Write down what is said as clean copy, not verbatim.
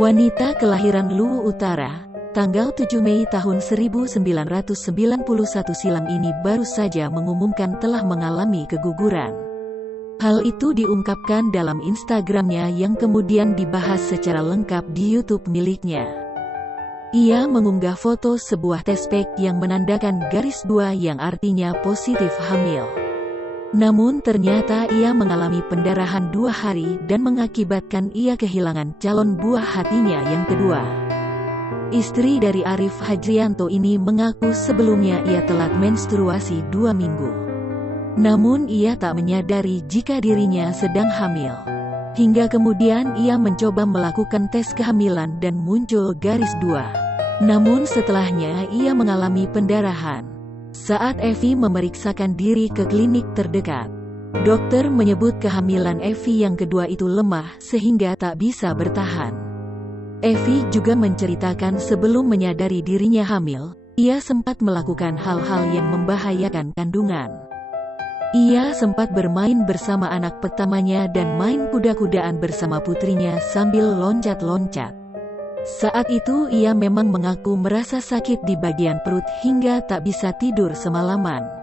Wanita kelahiran Luwu Utara, tanggal 7 Mei tahun 1991 silam ini baru saja mengumumkan telah mengalami keguguran. Hal itu diungkapkan dalam Instagramnya yang kemudian dibahas secara lengkap di YouTube miliknya. Ia mengunggah foto sebuah tespek yang menandakan garis 2 yang artinya positif hamil. Namun ternyata ia mengalami pendarahan 2 hari dan mengakibatkan ia kehilangan calon buah hatinya yang kedua. Istri dari Arif Hajrianto ini mengaku sebelumnya ia telat menstruasi 2 minggu. Namun ia tak menyadari jika dirinya sedang hamil. Hingga kemudian ia mencoba melakukan tes kehamilan dan muncul garis 2. Namun setelahnya ia mengalami pendarahan. Saat Evi memeriksakan diri ke klinik terdekat, dokter menyebut kehamilan Evi yang kedua itu lemah sehingga tak bisa bertahan. Evi juga menceritakan sebelum menyadari dirinya hamil, ia sempat melakukan hal-hal yang membahayakan kandungan. Ia sempat bermain bersama anak pertamanya dan main kuda-kudaan bersama putrinya sambil loncat-loncat. Saat itu ia memang mengaku merasa sakit di bagian perut hingga tak bisa tidur semalaman.